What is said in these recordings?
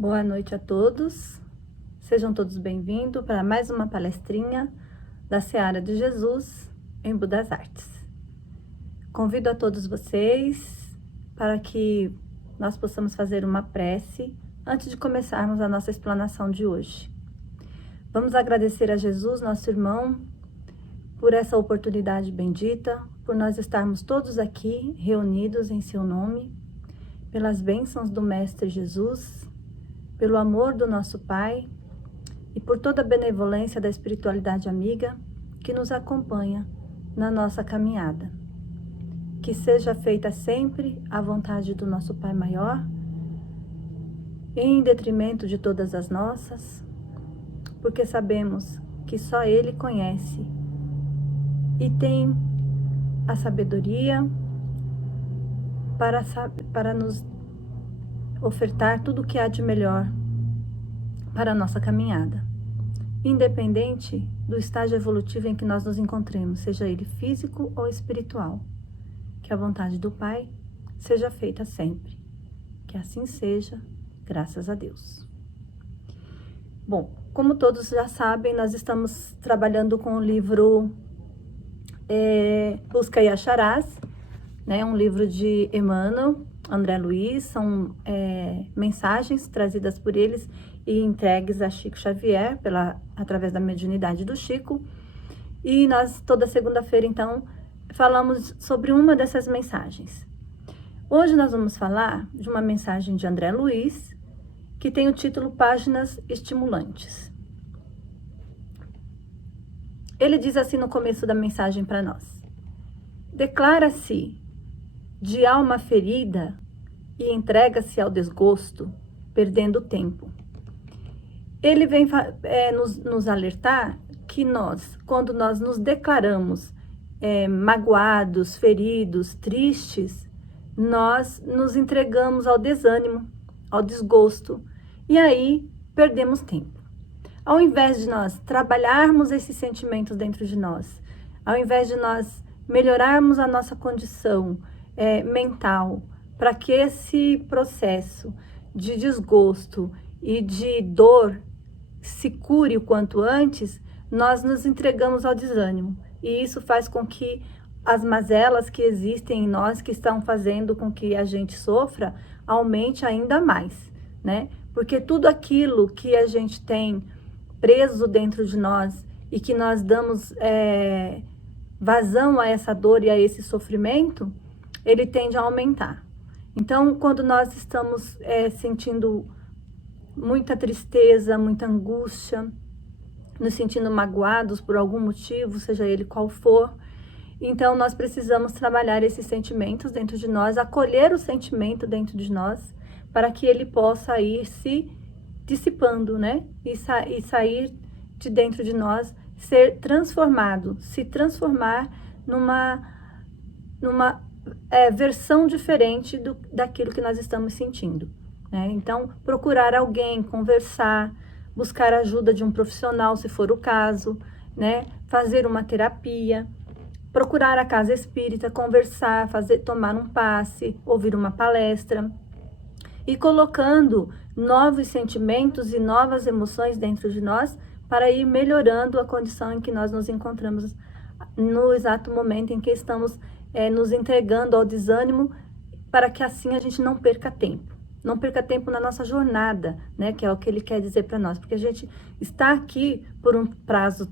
Boa noite a todos, sejam todos bem-vindos para mais uma palestrinha da Seara de Jesus em Budas Artes. Convido a todos vocês para que nós possamos fazer uma prece antes de começarmos a nossa explanação de hoje. Vamos agradecer a Jesus, nosso irmão, por essa oportunidade bendita, por nós estarmos todos aqui reunidos em seu nome, pelas bênçãos do Mestre Jesus, pelo amor do nosso Pai e por toda a benevolência da espiritualidade amiga que nos acompanha na nossa caminhada. Que seja feita sempre a vontade do nosso Pai Maior, em detrimento de todas as nossas, porque sabemos que só Ele conhece e tem a sabedoria para nos ofertar tudo o que há de melhor para a nossa caminhada, independente do estágio evolutivo em que nós nos encontremos, seja ele físico ou espiritual. Que a vontade do Pai seja feita sempre. Que assim seja, graças a Deus. Bom, como todos já sabem, nós estamos trabalhando com o livro Busca e Acharás, né? Um livro de Emmanuel, André Luiz, são mensagens trazidas por eles e entregues a Chico Xavier através da mediunidade do Chico. E nós, toda segunda-feira, então, falamos sobre uma dessas mensagens. Hoje nós vamos falar de uma mensagem de André Luiz, que tem o título Páginas Estimulantes. Ele diz assim no começo da mensagem para nós: declara-se de alma ferida e entrega-se ao desgosto, perdendo tempo. Ele vem nos alertar que nós, quando nós nos declaramos magoados, feridos, tristes, nós nos entregamos ao desânimo, ao desgosto, e aí perdemos tempo. Ao invés de nós trabalharmos esses sentimentos dentro de nós, ao invés de nós melhorarmos a nossa condição mental, para que esse processo de desgosto e de dor se cure o quanto antes, nós nos entregamos ao desânimo. E isso faz com que as mazelas que existem em nós, que estão fazendo com que a gente sofra, aumente ainda mais, né? Porque tudo aquilo que a gente tem preso dentro de nós e que nós damos vazão a essa dor e a esse sofrimento, ele tende a aumentar. Então, quando nós estamos sentindo muita tristeza, muita angústia, nos sentindo magoados por algum motivo, seja ele qual for, então nós precisamos trabalhar esses sentimentos dentro de nós, acolher o sentimento dentro de nós, para que ele possa ir se dissipando, né? E sair de dentro de nós, ser transformado, se transformar numa versão diferente daquilo que nós estamos sentindo, né? Então, procurar alguém, conversar, buscar a ajuda de um profissional, se for o caso, né? Fazer uma terapia, procurar a casa espírita, conversar, tomar um passe, ouvir uma palestra, e colocando novos sentimentos e novas emoções dentro de nós para ir melhorando a condição em que nós nos encontramos no exato momento em que estamos nos entregando ao desânimo, para que assim a gente não perca tempo. Não perca tempo na nossa jornada, né? Que é o que ele quer dizer para nós. Porque a gente está aqui por um prazo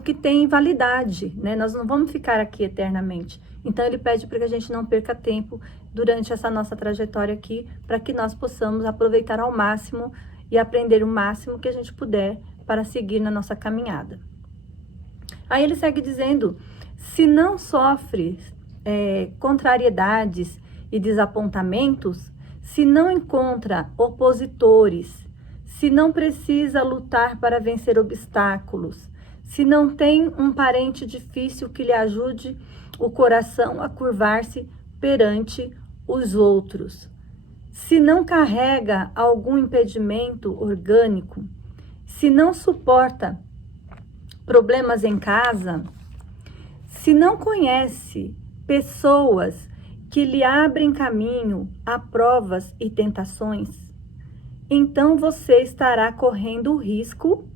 que tem validade, né? Nós não vamos ficar aqui eternamente. Então ele pede para que a gente não perca tempo durante essa nossa trajetória aqui, para que nós possamos aproveitar ao máximo e aprender o máximo que a gente puder para seguir na nossa caminhada. Aí ele segue dizendo: se não sofre contrariedades e desapontamentos, se não encontra opositores, se não precisa lutar para vencer obstáculos, se não tem um parente difícil que lhe ajude o coração a curvar-se perante os outros, se não carrega algum impedimento orgânico, se não suporta problemas em casa, se não conhece pessoas que lhe abrem caminho a provas e tentações, então você estará correndo o risco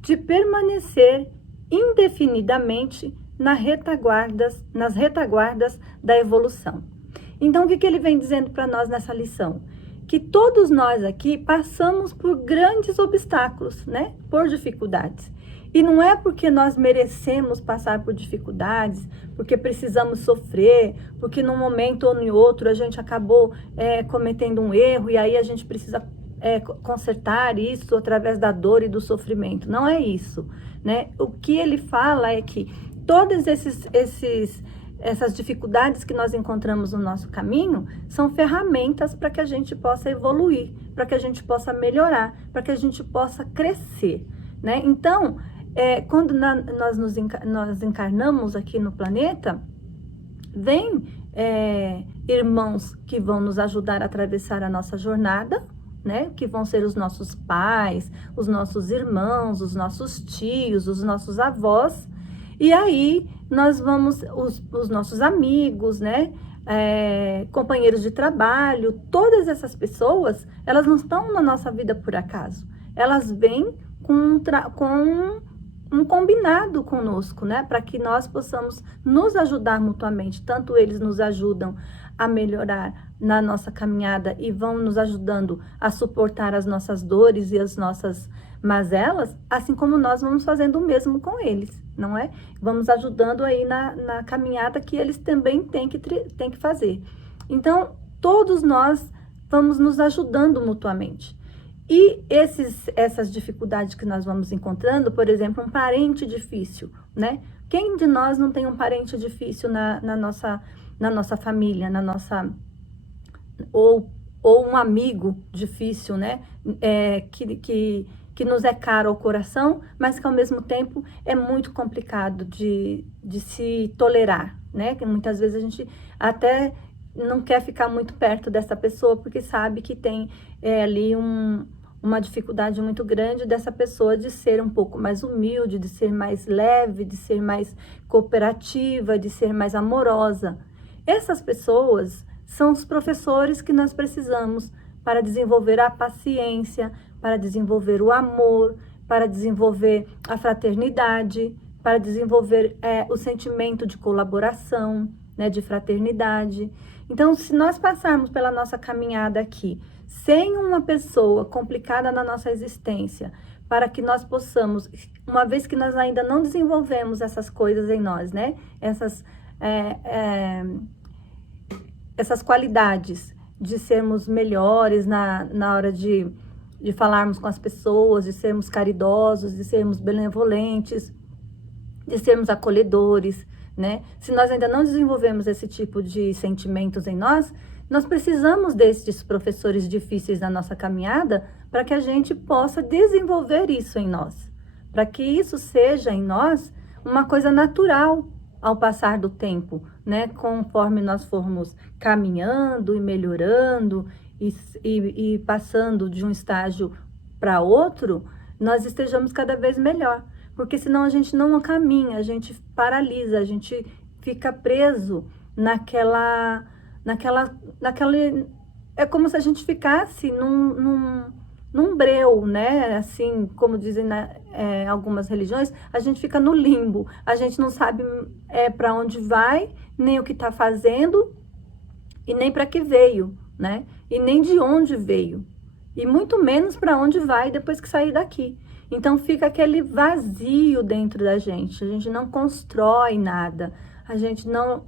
de permanecer indefinidamente nas retaguardas da evolução. Então, o que ele vem dizendo para nós nessa lição? Que todos nós aqui passamos por grandes obstáculos, né? Por dificuldades. E não é porque nós merecemos passar por dificuldades, porque precisamos sofrer, porque num momento ou no outro a gente acabou cometendo um erro e aí a gente precisa consertar isso através da dor e do sofrimento. Não é isso, né? O que ele fala é que todas essas dificuldades que nós encontramos no nosso caminho são ferramentas para que a gente possa evoluir, para que a gente possa melhorar, para que a gente possa crescer, né? Então, quando nós encarnamos aqui no planeta, vem irmãos que vão nos ajudar a atravessar a nossa jornada, né? Que vão ser os nossos pais, os nossos irmãos, os nossos tios, os nossos avós. E aí nós vamos, os nossos amigos, né? Companheiros de trabalho, todas essas pessoas, elas não estão na nossa vida por acaso. Elas vêm com um combinado conosco, né? Para que nós possamos nos ajudar mutuamente. Tanto eles nos ajudam a melhorar na nossa caminhada e vão nos ajudando a suportar as nossas dores e as nossas mazelas, assim como nós vamos fazendo o mesmo com eles, não é? Vamos ajudando aí na caminhada que eles também têm que fazer. Então, todos nós vamos nos ajudando mutuamente. E essas dificuldades que nós vamos encontrando, por exemplo, um parente difícil, né? Quem de nós não tem um parente difícil na nossa família, ou um amigo difícil, né? Que nos é caro ao coração, mas que ao mesmo tempo é muito complicado de se tolerar, né? Que muitas vezes a gente até não quer ficar muito perto dessa pessoa, porque sabe que tem ali uma dificuldade muito grande dessa pessoa de ser um pouco mais humilde, de ser mais leve, de ser mais cooperativa, de ser mais amorosa. Essas pessoas são os professores que nós precisamos para desenvolver a paciência, para desenvolver o amor, para desenvolver a fraternidade, para desenvolver o sentimento de colaboração, né, de fraternidade. Então, se nós passarmos pela nossa caminhada aqui, sem uma pessoa complicada na nossa existência, para que nós possamos, uma vez que nós ainda não desenvolvemos essas coisas em nós, né, essas qualidades de sermos melhores na hora de falarmos com as pessoas, de sermos caridosos, de sermos benevolentes, de sermos acolhedores, né? Se nós ainda não desenvolvemos esse tipo de sentimentos em nós, nós precisamos desses professores difíceis na nossa caminhada para que a gente possa desenvolver isso em nós, para que isso seja em nós uma coisa natural ao passar do tempo, né? Conforme nós formos caminhando e melhorando e passando de um estágio para outro, nós estejamos cada vez melhor. Porque senão a gente não caminha, a gente paralisa, a gente fica preso naquela... É como se a gente ficasse num breu, né? Assim, como dizem algumas religiões, a gente fica no limbo. A gente não sabe para onde vai, nem o que está fazendo, e nem para que veio, né? E nem de onde veio. E muito menos para onde vai depois que sair daqui. Então fica aquele vazio dentro da gente. A gente não constrói nada. A gente não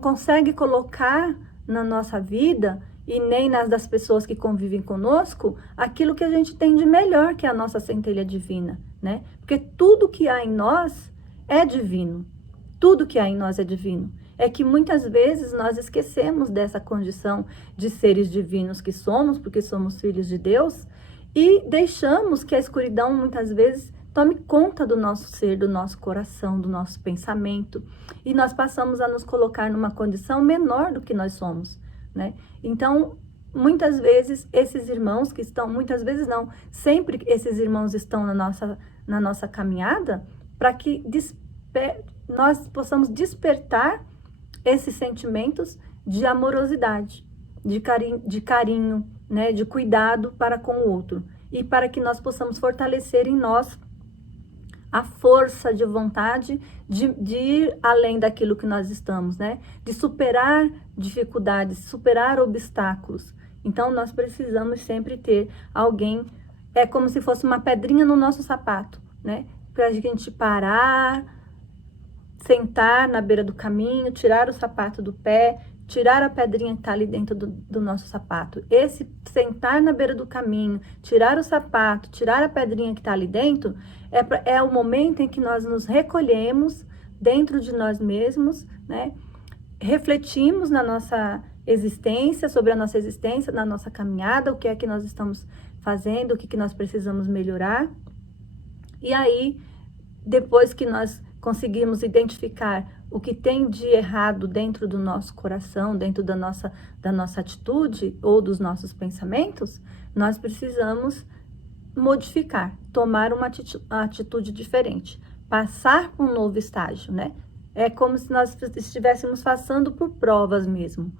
consegue colocar na nossa vida e nem nas das pessoas que convivem conosco aquilo que a gente tem de melhor, que é a nossa centelha divina, né? Porque tudo que há em nós é divino. Tudo que há em nós é divino. É que muitas vezes nós esquecemos dessa condição de seres divinos que somos, porque somos filhos de Deus, e deixamos que a escuridão muitas vezes tome conta do nosso ser, do nosso coração, do nosso pensamento, e nós passamos a nos colocar numa condição menor do que nós somos, né? Então, muitas vezes esses irmãos que estão, muitas vezes não, sempre esses irmãos estão na nossa caminhada para que nós possamos despertar esses sentimentos de amorosidade, de carinho, né, de cuidado para com o outro, e para que nós possamos fortalecer em nós a força de vontade de ir além daquilo que nós estamos, né? De superar dificuldades, superar obstáculos. Então, nós precisamos sempre ter alguém, é como se fosse uma pedrinha no nosso sapato, né? Para a gente parar, sentar na beira do caminho, tirar o sapato do pé, tirar a pedrinha que está ali dentro do nosso sapato. Esse sentar na beira do caminho, tirar o sapato, tirar a pedrinha que está ali dentro, é o momento em que nós nos recolhemos dentro de nós mesmos, né? Refletimos na nossa existência, sobre a nossa existência, na nossa caminhada, o que é que nós estamos fazendo, o que nós precisamos melhorar. E aí, depois que nós conseguimos identificar o que tem de errado dentro do nosso coração, dentro da nossa atitude ou dos nossos pensamentos, nós precisamos modificar, tomar uma atitude diferente, passar por um novo estágio, né? É como se nós estivéssemos passando por provas mesmo,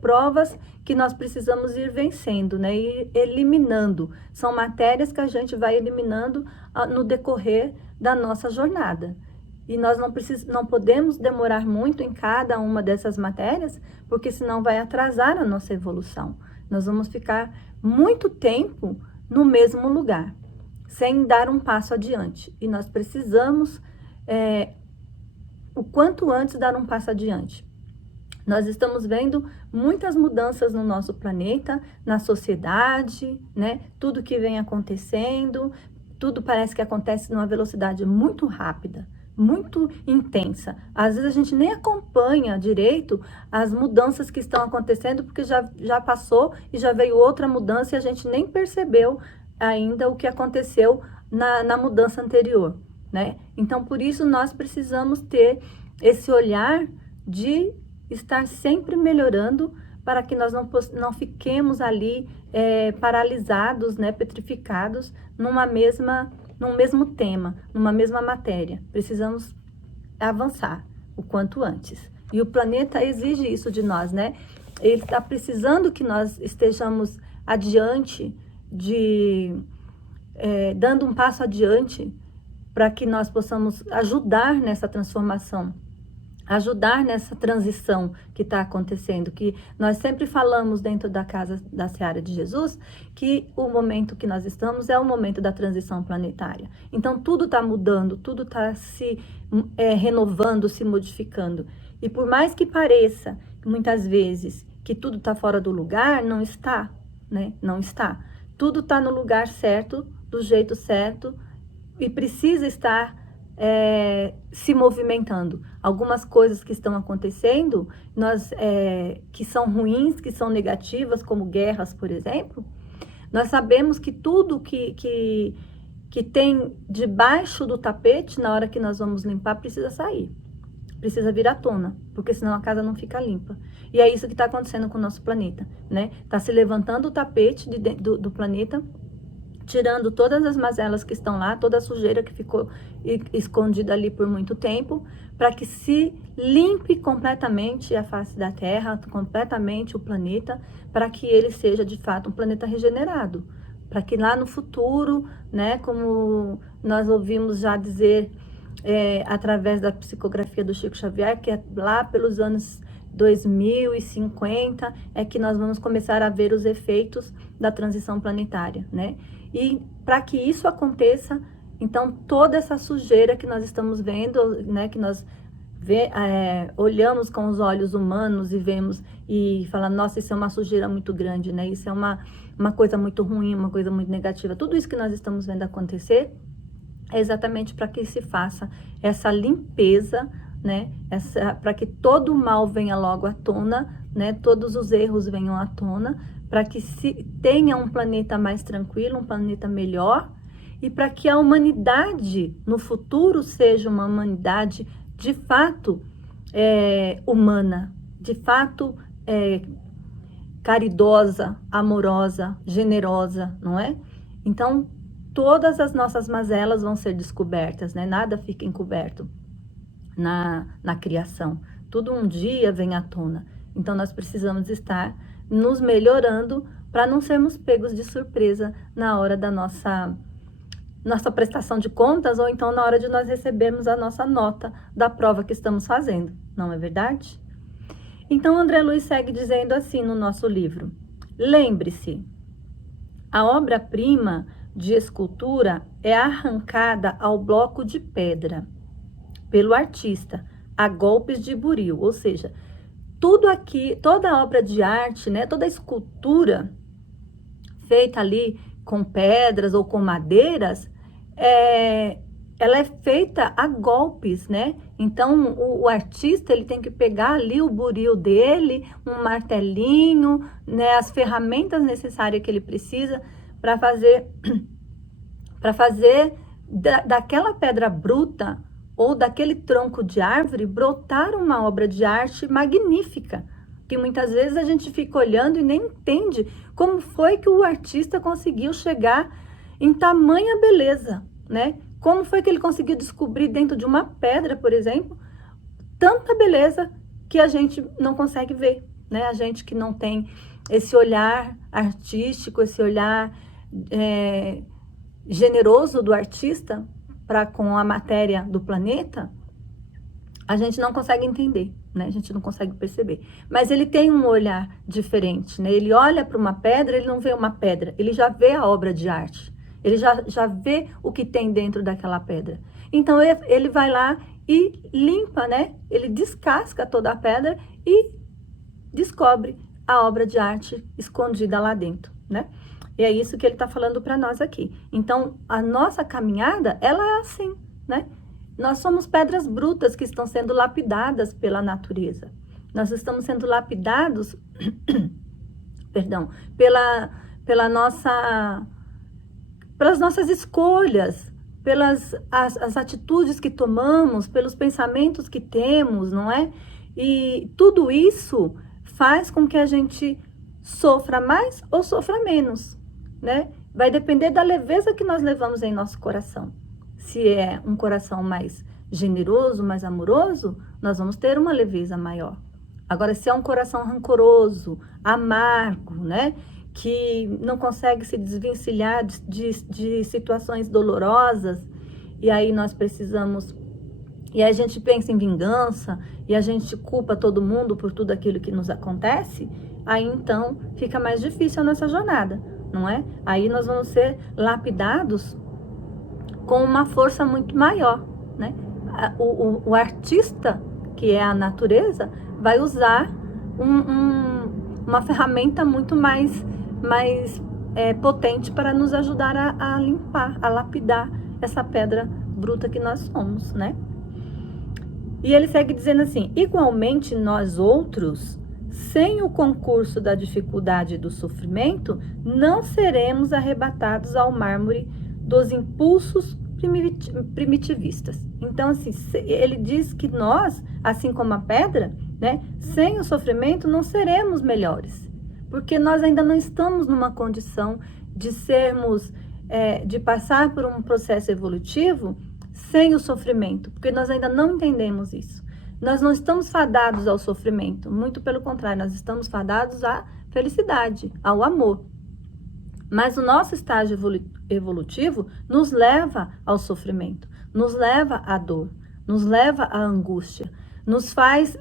provas que nós precisamos ir vencendo, né? Ir eliminando. São matérias que a gente vai eliminando no decorrer da nossa jornada. E nós não podemos demorar muito em cada uma dessas matérias, porque senão vai atrasar a nossa evolução. Nós vamos ficar muito tempo no mesmo lugar, sem dar um passo adiante. E nós precisamos, o quanto antes, dar um passo adiante. Nós estamos vendo muitas mudanças no nosso planeta, na sociedade, né? Tudo que vem acontecendo, tudo parece que acontece numa velocidade muito rápida, muito intensa. Às vezes a gente nem acompanha direito as mudanças que estão acontecendo, porque já passou e já veio outra mudança e a gente nem percebeu ainda o que aconteceu na mudança anterior, né? Então, por isso, nós precisamos ter esse olhar de estar sempre melhorando, para que nós não fiquemos ali paralisados, né, petrificados num mesmo tema, numa mesma matéria. Precisamos avançar o quanto antes. E o planeta exige isso de nós, né? Ele está precisando que nós estejamos adiante, dando um passo adiante, para que nós possamos ajudar nessa transformação, ajudar nessa transição que está acontecendo, que nós sempre falamos dentro da Casa da Seara de Jesus, que o momento que nós estamos é o momento da transição planetária. Então, tudo está mudando, tudo está se renovando, se modificando. E por mais que pareça, muitas vezes, que tudo está fora do lugar, não está, né? Não está. Tudo está no lugar certo, do jeito certo, e precisa estar se movimentando. Algumas coisas que estão acontecendo, que são ruins, que são negativas, como guerras, por exemplo, nós sabemos que tudo que tem debaixo do tapete, na hora que nós vamos limpar, precisa sair. Precisa vir à tona, porque senão a casa não fica limpa. E é isso que está acontecendo com o nosso planeta, né? Está se levantando o tapete do planeta, tirando todas as mazelas que estão lá, toda a sujeira que ficou escondida ali por muito tempo, para que se limpe completamente a face da Terra, completamente o planeta, para que ele seja de fato um planeta regenerado, para que lá no futuro, né, como nós ouvimos já dizer através da psicografia do Chico Xavier, que lá pelos anos 2050 é que nós vamos começar a ver os efeitos da transição planetária, né? E para que isso aconteça, então toda essa sujeira que nós estamos vendo, né, que nós olhamos com os olhos humanos e vemos e falamos, nossa, isso é uma sujeira muito grande, né? Isso é uma coisa muito ruim, uma coisa muito negativa. Tudo isso que nós estamos vendo acontecer é exatamente para que se faça essa limpeza, né? Para que todo o mal venha logo à tona, né? Todos os erros venham à tona, para que se tenha um planeta mais tranquilo, um planeta melhor, e para que a humanidade no futuro seja uma humanidade de fato humana, de fato caridosa, amorosa, generosa, não é? Então, todas as nossas mazelas vão ser descobertas, né? Nada fica encoberto. na criação. Tudo um dia vem à tona. Então, nós precisamos estar nos melhorando para não sermos pegos de surpresa na hora da nossa prestação de contas, ou então na hora de nós recebermos a nossa nota da prova que estamos fazendo. Não é verdade? Então, André Luiz segue dizendo assim no nosso livro: lembre-se, a obra-prima de escultura é arrancada ao bloco de pedra pelo artista, a golpes de buril, ou seja, tudo aqui, toda obra de arte, né, toda escultura feita ali com pedras ou com madeiras, ela é feita a golpes, né? Então, o artista, ele tem que pegar ali o buril dele, um martelinho, né? As ferramentas necessárias que ele precisa para fazer daquela pedra bruta ou daquele tronco de árvore brotar uma obra de arte magnífica, que muitas vezes a gente fica olhando e nem entende como foi que o artista conseguiu chegar em tamanha beleza, né? Como foi que ele conseguiu descobrir dentro de uma pedra, por exemplo, tanta beleza que a gente não consegue ver, né? A gente que não tem esse olhar artístico, esse olhar generoso do artista para com a matéria do planeta, a gente não consegue entender, né? A gente não consegue perceber. Mas ele tem um olhar diferente, né? Ele olha para uma pedra, ele não vê uma pedra, ele já vê a obra de arte. Ele já vê o que tem dentro daquela pedra. Então, ele vai lá e limpa, né? Ele descasca toda a pedra e descobre a obra de arte escondida lá dentro, né? E é isso que ele está falando para nós aqui. Então, a nossa caminhada, ela é assim, né? Nós somos pedras brutas que estão sendo lapidadas pela natureza. Nós estamos sendo lapidados, perdão, pelas nossas escolhas, pelas as atitudes que tomamos, pelos pensamentos que temos, não é? E tudo isso faz com que a gente sofra mais ou sofra menos, né? Vai depender da leveza que nós levamos em nosso coração. Se é um coração mais generoso, mais amoroso, nós vamos ter uma leveza maior. Agora, se é um coração rancoroso, amargo, né? Que não consegue se desvencilhar de situações dolorosas, e aí nós precisamos, e a gente pensa em vingança, e a gente culpa todo mundo por tudo aquilo que nos acontece, aí então fica mais difícil a nossa jornada, não é? Aí nós vamos ser lapidados com uma força muito maior, né? O artista, que é a natureza, vai usar uma ferramenta muito mais potente para nos ajudar a limpar, a lapidar essa pedra bruta que nós somos, né? E ele segue dizendo assim: igualmente nós outros, sem o concurso da dificuldade e do sofrimento, não seremos arrebatados ao mármore dos impulsos primitivistas. Então, assim, ele diz que nós, assim como a pedra, né, sem o sofrimento não seremos melhores, porque nós ainda não estamos numa condição de sermos, de passar por um processo evolutivo sem o sofrimento, porque nós ainda não entendemos isso. Nós não estamos fadados ao sofrimento, muito pelo contrário, nós estamos fadados à felicidade, ao amor. Mas o nosso estágio evolutivo nos leva ao sofrimento, nos leva à dor, nos leva à angústia, nos faz,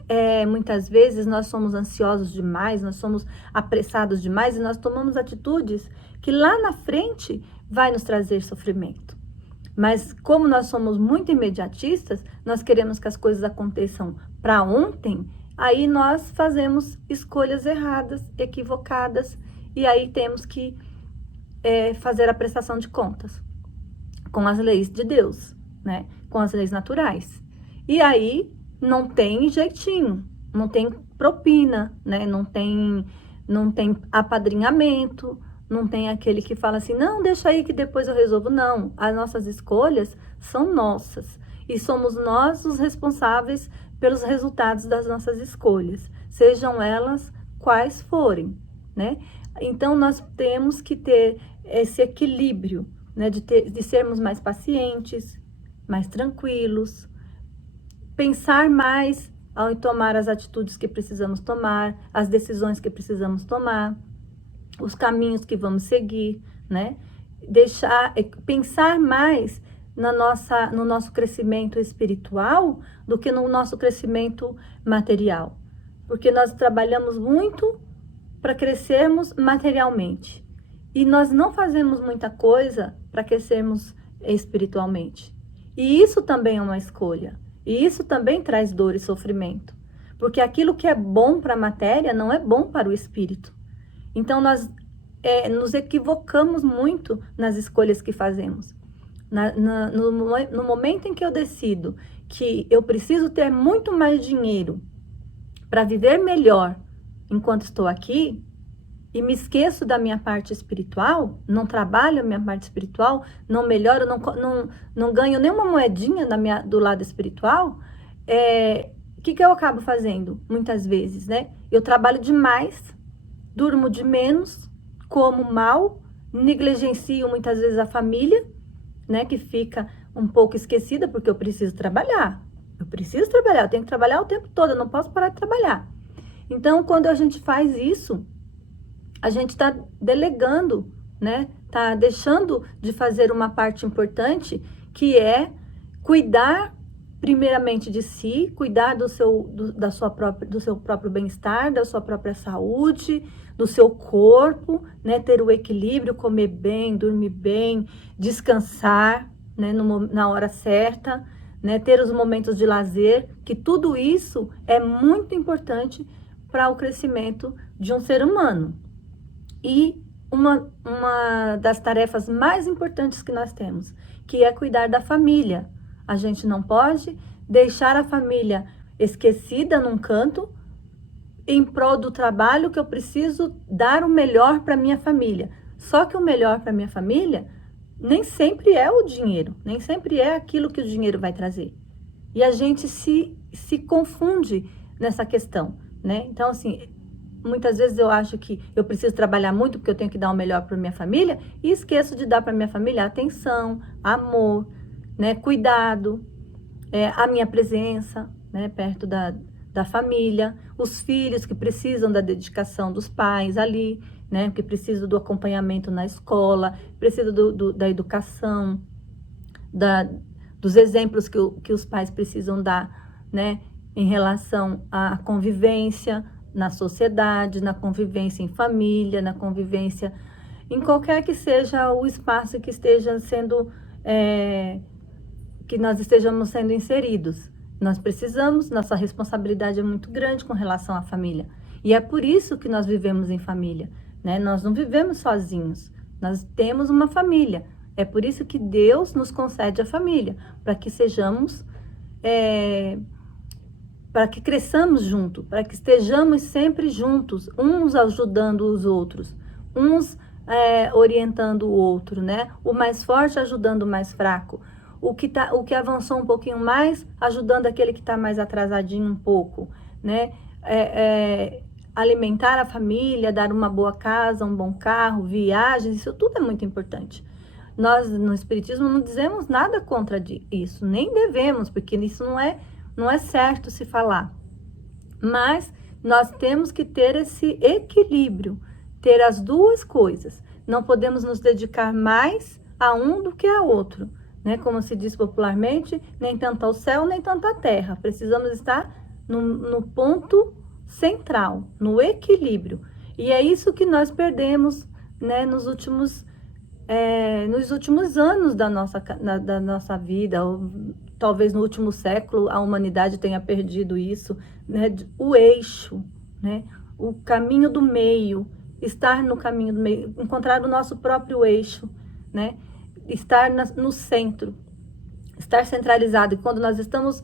muitas vezes, nós somos ansiosos demais, nós somos apressados demais e nós tomamos atitudes que lá na frente vai nos trazer sofrimento. Mas como nós somos muito imediatistas, nós queremos que as coisas aconteçam para ontem, aí nós fazemos escolhas erradas, equivocadas, e aí temos que fazer a prestação de contas com as leis de Deus, né? Com as leis naturais. E aí não tem jeitinho, não tem propina, né? Não tem apadrinhamento, não tem aquele que fala assim, não, deixa aí que depois eu resolvo. Não, as nossas escolhas são nossas e somos nós os responsáveis pelos resultados das nossas escolhas, sejam elas quais forem, né? Então, nós temos que ter esse equilíbrio, né, de sermos mais pacientes, mais tranquilos, pensar mais ao tomar as atitudes que precisamos tomar, as decisões que precisamos tomar, os caminhos que vamos seguir, né? Pensar mais no nosso crescimento espiritual do que no nosso crescimento material. Porque nós trabalhamos muito para crescermos materialmente. E nós não fazemos muita coisa para crescermos espiritualmente. E isso também é uma escolha. E isso também traz dor e sofrimento. Porque aquilo que é bom para a matéria não é bom para o espírito. Então, nós nos equivocamos muito nas escolhas que fazemos. No momento em que eu decido que eu preciso ter muito mais dinheiro para viver melhor enquanto estou aqui, e me esqueço da minha parte espiritual, não trabalho a minha parte espiritual, não melhoro, não ganho nenhuma moedinha do lado espiritual, o que eu acabo fazendo? Muitas vezes, né? Eu trabalho demais, durmo de menos, como mal, negligencio muitas vezes a família, né? Que fica um pouco esquecida, porque eu preciso trabalhar. Eu tenho que trabalhar o tempo todo, eu não posso parar de trabalhar. Então, quando a gente faz isso, a gente está delegando, né? Está deixando de fazer uma parte importante, que é cuidar primeiramente de si, cuidar do seu próprio bem-estar, da sua própria saúde, do seu corpo, né? Ter o equilíbrio, comer bem, dormir bem, descansar, né? Na hora certa, né? Ter os momentos de lazer, que tudo isso é muito importante para o crescimento de um ser humano. E uma das tarefas mais importantes que nós temos, que é cuidar da família. A gente não pode deixar a família esquecida num canto em prol do trabalho, que eu preciso dar o melhor para minha família. Só que o melhor para minha família nem sempre é o dinheiro, nem sempre é aquilo que o dinheiro vai trazer. E a gente se confunde nessa questão, né? Então, assim, muitas vezes eu acho que eu preciso trabalhar muito porque eu tenho que dar o melhor para minha família e esqueço de dar para minha família atenção, amor, né, cuidado, a minha presença, né, perto da família, os filhos que precisam da dedicação dos pais ali, né, que precisam do acompanhamento na escola, precisam da educação, dos exemplos que os pais precisam dar, né, em relação à convivência na sociedade, na convivência em família, na convivência em qualquer que seja o espaço que esteja sendo, que nós estejamos sendo inseridos. Nós precisamos, nossa responsabilidade é muito grande com relação à família. E é por isso que nós vivemos em família, né? Nós não vivemos sozinhos, nós temos uma família. É por isso que Deus nos concede a família, para que sejamos, para que cresçamos juntos, para que estejamos sempre juntos, uns ajudando os outros, uns orientando o outro, né? O mais forte ajudando o mais fraco, o que avançou um pouquinho mais, ajudando aquele que está mais atrasadinho um pouco, né? Alimentar a família, dar uma boa casa, um bom carro, viagens, isso tudo é muito importante. Nós, no Espiritismo, não dizemos nada contra isso, nem devemos, porque isso não é certo se falar. Mas nós temos que ter esse equilíbrio, ter as duas coisas. Não podemos nos dedicar mais a um do que a outro, né? Como se diz popularmente, nem tanto ao céu, nem tanto à terra. Precisamos estar no ponto central, no equilíbrio. E é isso que nós perdemos, né, nos últimos anos da nossa vida, ou talvez no último século a humanidade tenha perdido isso, né, o eixo, né, o caminho do meio, estar no caminho do meio, encontrar o nosso próprio eixo, né, estar no centro, estar centralizado. E quando nós estamos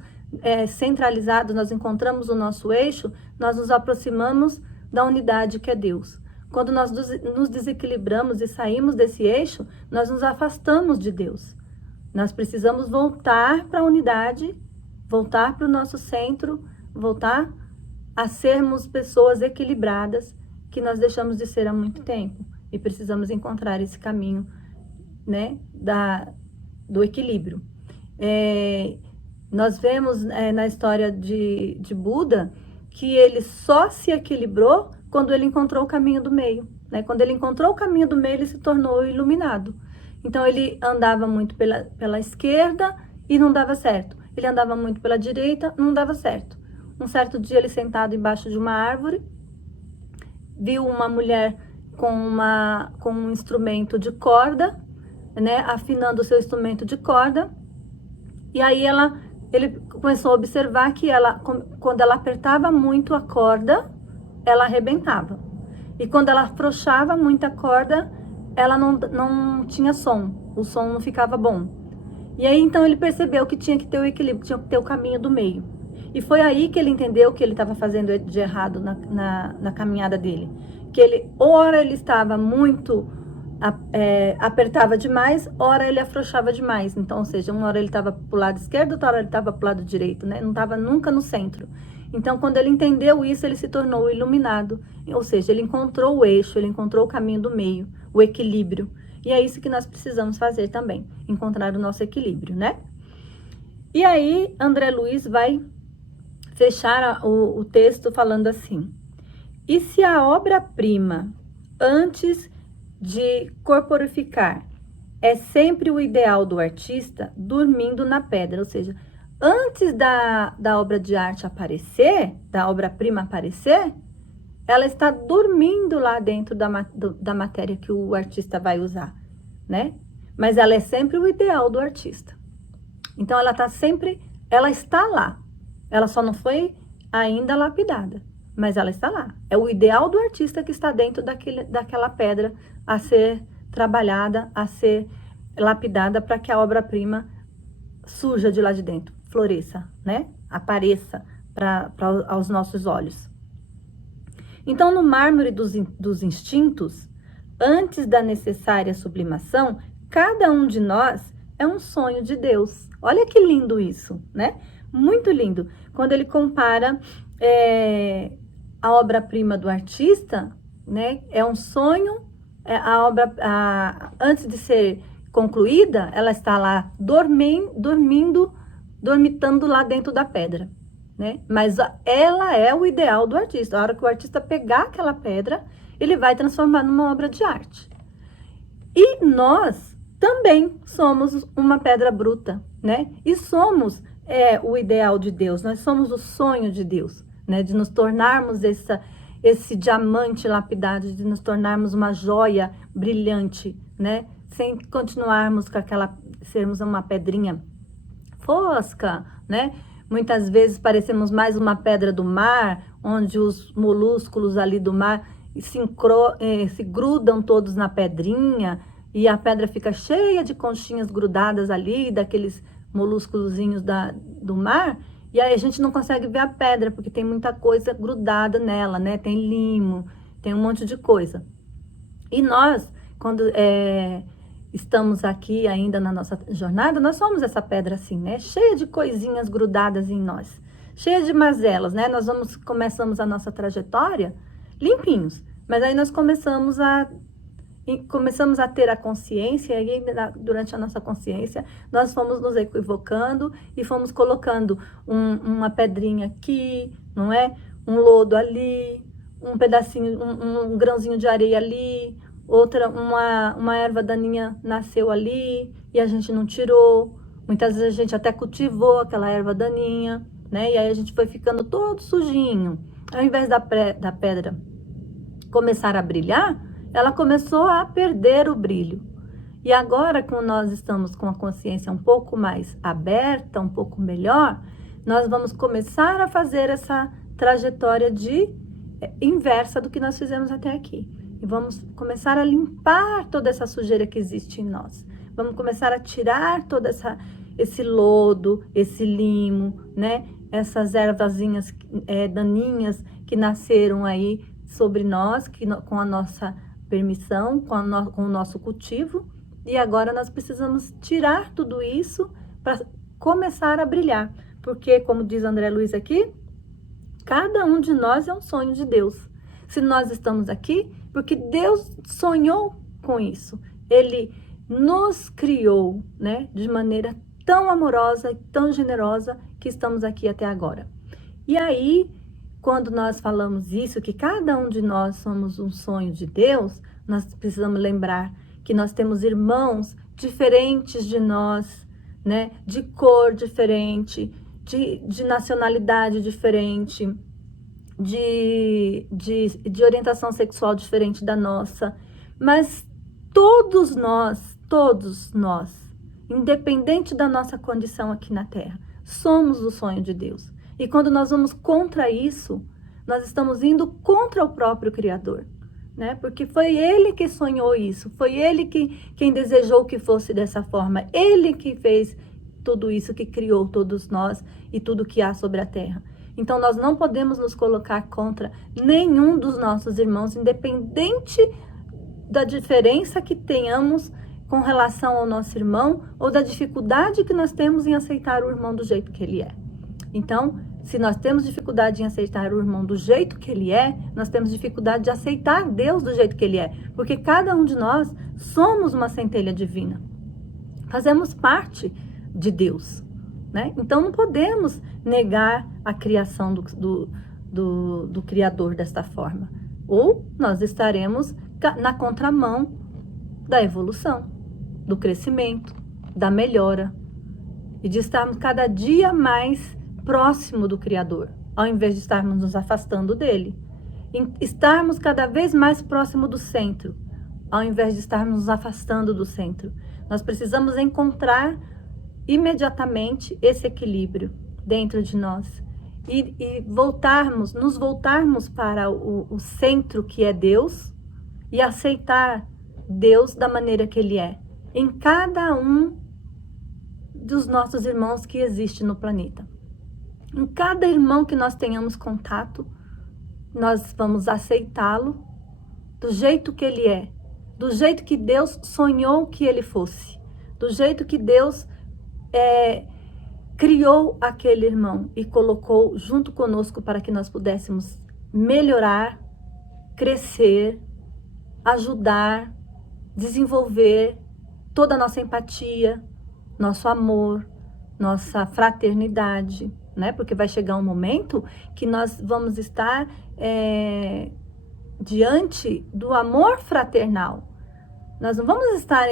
centralizados, nós encontramos o nosso eixo, nós nos aproximamos da unidade que é Deus. Quando nós nos desequilibramos e saímos desse eixo, nós nos afastamos de Deus. Nós precisamos voltar para a unidade, voltar para o nosso centro, voltar a sermos pessoas equilibradas, que nós deixamos de ser há muito tempo. E precisamos encontrar esse caminho, né, do equilíbrio. Nós vemos na história de Buda que ele só se equilibrou quando ele encontrou o caminho do meio, né? Quando ele encontrou o caminho do meio, ele se tornou iluminado. Então, ele andava muito pela esquerda e não dava certo. Ele andava muito pela direita, não dava certo. Um certo dia, ele sentado embaixo de uma árvore, viu uma mulher com um instrumento de corda, né? Afinando o seu instrumento de corda. E aí, ele começou a observar que quando ela apertava muito a corda, ela arrebentava. E quando ela afrouxava muito a corda, ela não tinha som, o som não ficava bom. E aí, então, ele percebeu que tinha que ter o equilíbrio, tinha que ter o caminho do meio. E foi aí que ele entendeu que ele estava fazendo de errado na caminhada dele. Que ora ele estava muito, apertava demais, ora ele afrouxava demais. Então, ou seja, uma hora ele estava para o lado esquerdo, outra hora ele estava para o lado direito, né? Não estava nunca no centro. Então, quando ele entendeu isso, ele se tornou iluminado. Ou seja, ele encontrou o eixo, ele encontrou o caminho do meio, o equilíbrio. E é isso que nós precisamos fazer também, encontrar o nosso equilíbrio, né? E aí, André Luiz vai fechar o texto falando assim: e se a obra-prima, antes de corporificar, é sempre o ideal do artista, dormindo na pedra, ou seja, antes da obra de arte aparecer, da obra-prima aparecer, ela está dormindo lá dentro da matéria que o artista vai usar, né? Mas ela é sempre o ideal do artista. Então, ela está lá. Ela só não foi ainda lapidada, mas ela está lá. É o ideal do artista que está dentro daquela pedra a ser trabalhada, a ser lapidada para que a obra-prima surja de lá de dentro, floresça, né? Apareça aos nossos olhos. Então, no mármore dos instintos, antes da necessária sublimação, cada um de nós é um sonho de Deus. Olha que lindo isso, né? Muito lindo. Quando ele compara a obra-prima do artista, né? É um sonho, antes de ser concluída, ela está lá dormitando lá dentro da pedra, né? Mas ela é o ideal do artista. A hora que o artista pegar aquela pedra, ele vai transformar numa obra de arte. E nós também somos uma pedra bruta, né? E somos o ideal de Deus, nós somos o sonho de Deus, né? De nos tornarmos esse diamante lapidado, de nos tornarmos uma joia brilhante, né? Sem continuarmos sermos uma pedrinha fosca, né? Muitas vezes parecemos mais uma pedra do mar, onde os molúsculos ali do mar se grudam todos na pedrinha, e a pedra fica cheia de conchinhas grudadas ali, daqueles molúsculozinhos do mar, e aí a gente não consegue ver a pedra, porque tem muita coisa grudada nela, né? Tem limo, tem um monte de coisa. E nós, quando estamos aqui ainda na nossa jornada, nós somos essa pedra assim, né? Cheia de coisinhas grudadas em nós, cheia de mazelas, né? Começamos a nossa trajetória limpinhos, mas aí nós começamos a ter a consciência, e aí, durante a nossa consciência, nós fomos nos equivocando e fomos colocando uma pedrinha aqui, não é? Um lodo ali, um pedacinho, um grãozinho de areia ali, uma erva daninha nasceu ali e a gente não tirou. Muitas vezes a gente até cultivou aquela erva daninha, né? E aí a gente foi ficando todo sujinho. Ao invés da pedra começar a brilhar, ela começou a perder o brilho. E agora, quando nós estamos com a consciência um pouco mais aberta, um pouco melhor, nós vamos começar a fazer essa trajetória inversa do que nós fizemos até aqui. E vamos começar a limpar toda essa sujeira que existe em nós. Vamos começar a tirar todo esse lodo, esse limo, né? Essas ervazinhas daninhas que nasceram aí sobre nós, com a nossa permissão, com o nosso cultivo, e agora nós precisamos tirar tudo isso para começar a brilhar, porque, como diz André Luiz aqui, cada um de nós é um sonho de Deus. Se nós estamos aqui, porque Deus sonhou com isso, Ele nos criou, né, de maneira tão amorosa e tão generosa que estamos aqui até agora. E aí, quando nós falamos isso, que cada um de nós somos um sonho de Deus, nós precisamos lembrar que nós temos irmãos diferentes de nós, né? De cor diferente, de nacionalidade diferente, de orientação sexual diferente da nossa, mas todos nós, independente da nossa condição aqui na Terra, somos o sonho de Deus. E quando nós vamos contra isso, nós estamos indo contra o próprio Criador, né? Porque foi Ele que sonhou isso, foi Ele quem desejou que fosse dessa forma, Ele que fez tudo isso, que criou todos nós e tudo que há sobre a Terra. Então, nós não podemos nos colocar contra nenhum dos nossos irmãos, independente da diferença que tenhamos com relação ao nosso irmão ou da dificuldade que nós temos em aceitar o irmão do jeito que ele é. Então, se nós temos dificuldade em aceitar o irmão do jeito que ele é, nós temos dificuldade de aceitar Deus do jeito que ele é, porque cada um de nós somos uma centelha divina. Fazemos parte de Deus, né? Então, não podemos negar a criação do Criador desta forma. Ou nós estaremos na contramão da evolução, do crescimento, da melhora e de estarmos cada dia mais próximo do Criador, ao invés de estarmos nos afastando dele. Estarmos cada vez mais próximo do centro, ao invés de estarmos nos afastando do centro. Nós precisamos encontrar imediatamente esse equilíbrio dentro de nós e nos voltarmos para o centro que é Deus e aceitar Deus da maneira que Ele é, em cada um dos nossos irmãos que existe no planeta. Em cada irmão que nós tenhamos contato, nós vamos aceitá-lo do jeito que ele é, do jeito que Deus sonhou que ele fosse, do jeito que Deus criou aquele irmão e colocou junto conosco para que nós pudéssemos melhorar, crescer, ajudar, desenvolver toda a nossa empatia, nosso amor, nossa fraternidade, né? Porque vai chegar um momento que nós vamos estar diante do amor fraternal. Nós não vamos estar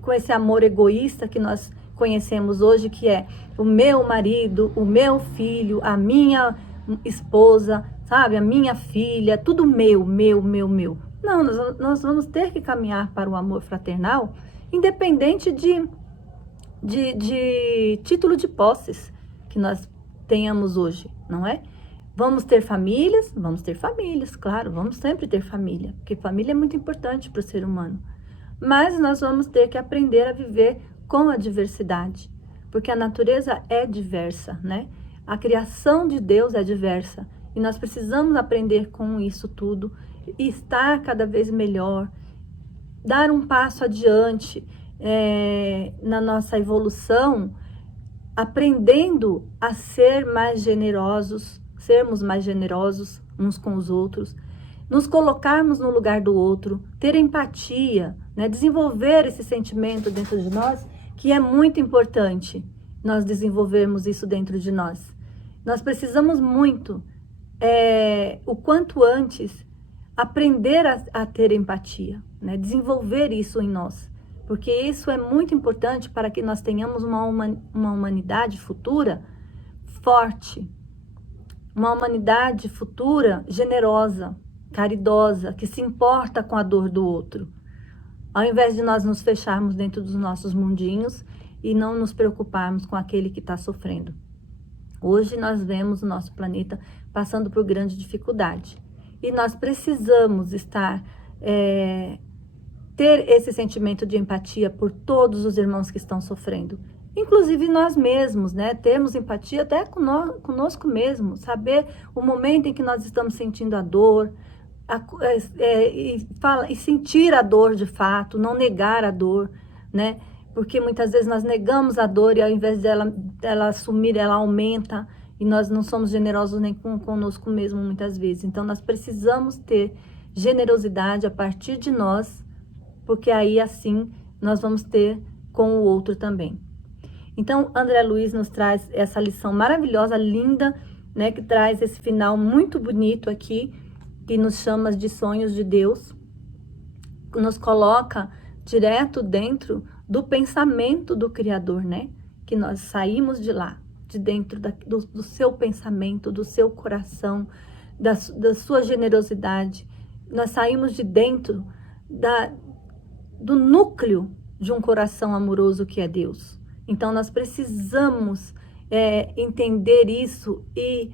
com esse amor egoísta que nós conhecemos hoje, que é o meu marido, o meu filho, a minha esposa, sabe? A minha filha, tudo meu. Não, nós vamos ter que caminhar para o amor fraternal, independente de título de posses que nós tenhamos hoje, não é? Vamos ter famílias? Vamos ter famílias, claro, vamos sempre ter família, porque família é muito importante para o ser humano. Mas nós vamos ter que aprender a viver com a diversidade, porque a natureza é diversa, né? A criação de Deus é diversa e nós precisamos aprender com isso tudo e estar cada vez melhor, dar um passo adiante na nossa evolução, aprendendo a ser mais generosos, sermos mais generosos uns com os outros, nos colocarmos no lugar do outro, ter empatia, né? Desenvolver esse sentimento dentro de nós, que é muito importante nós desenvolvermos isso dentro de nós. Nós precisamos muito, o quanto antes, aprender a ter empatia, né? Desenvolver isso em nós, porque isso é muito importante para que nós tenhamos uma humanidade futura forte, uma humanidade futura generosa, caridosa, que se importa com a dor do outro, ao invés de nós nos fecharmos dentro dos nossos mundinhos e não nos preocuparmos com aquele que está sofrendo. Hoje nós vemos o nosso planeta passando por grande dificuldade e nós precisamos ter esse sentimento de empatia por todos os irmãos que estão sofrendo, inclusive nós mesmos, né? Termos empatia até conosco mesmo, saber o momento em que nós estamos sentindo a dor, e sentir a dor de fato, não negar a dor, né? Porque muitas vezes nós negamos a dor e ao invés dela sumir, ela aumenta e nós não somos generosos nem conosco mesmo muitas vezes. Então nós precisamos ter generosidade a partir de nós, porque aí assim nós vamos ter com o outro também. Então, André Luiz nos traz essa lição maravilhosa, linda, né, que traz esse final muito bonito aqui, que nos chama de sonhos de Deus, nos coloca direto dentro do pensamento do Criador, né? Que nós saímos de lá, de dentro do seu pensamento, do seu coração, da sua generosidade. Nós saímos de dentro do núcleo de um coração amoroso que é Deus. Então, nós precisamos entender isso e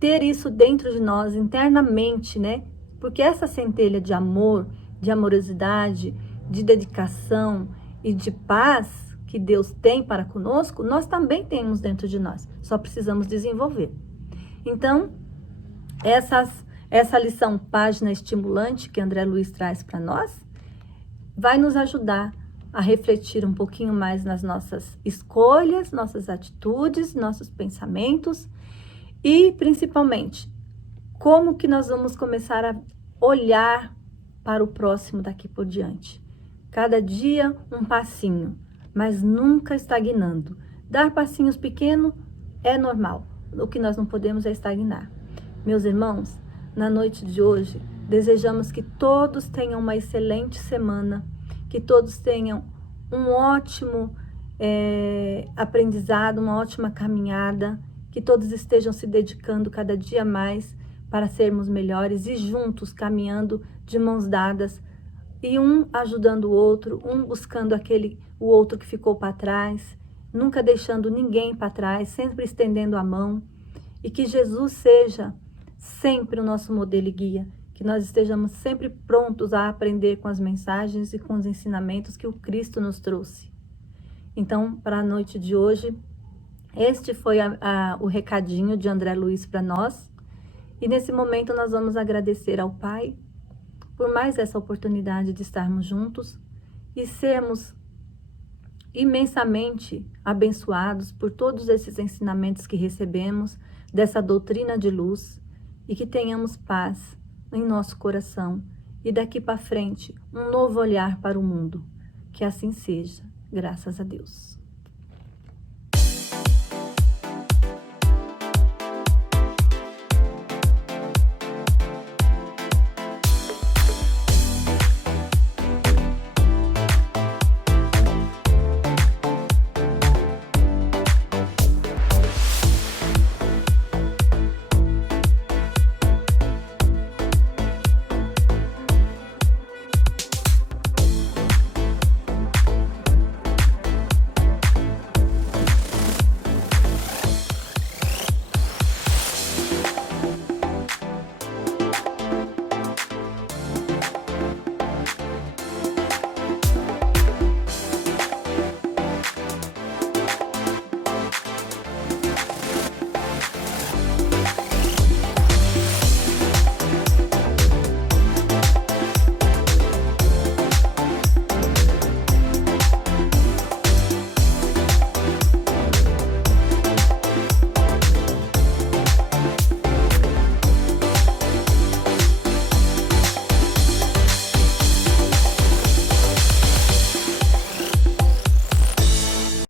ter isso dentro de nós, internamente, né? Porque essa centelha de amor, de amorosidade, de dedicação e de paz que Deus tem para conosco, nós também temos dentro de nós. Só precisamos desenvolver. Então, essa lição página estimulante que André Luiz traz para nós, vai nos ajudar a refletir um pouquinho mais nas nossas escolhas, nossas atitudes, nossos pensamentos e, principalmente, como que nós vamos começar a olhar para o próximo daqui por diante. Cada dia um passinho, mas nunca estagnando. Dar passinhos pequenos é normal. O que nós não podemos é estagnar. Meus irmãos, na noite de hoje, desejamos que todos tenham uma excelente semana, que todos tenham um ótimo aprendizado, uma ótima caminhada, que todos estejam se dedicando cada dia mais para sermos melhores e juntos caminhando de mãos dadas e um ajudando o outro, um buscando o outro que ficou para trás, nunca deixando ninguém para trás, sempre estendendo a mão, e que Jesus seja sempre o nosso modelo e guia, que nós estejamos sempre prontos a aprender com as mensagens e com os ensinamentos que o Cristo nos trouxe. Então, para a noite de hoje, este foi o recadinho de André Luiz para nós. E nesse momento nós vamos agradecer ao Pai por mais essa oportunidade de estarmos juntos e sermos imensamente abençoados por todos esses ensinamentos que recebemos dessa doutrina de luz e que tenhamos paz em nosso coração e daqui para frente um novo olhar para o mundo. Que assim seja, graças a Deus.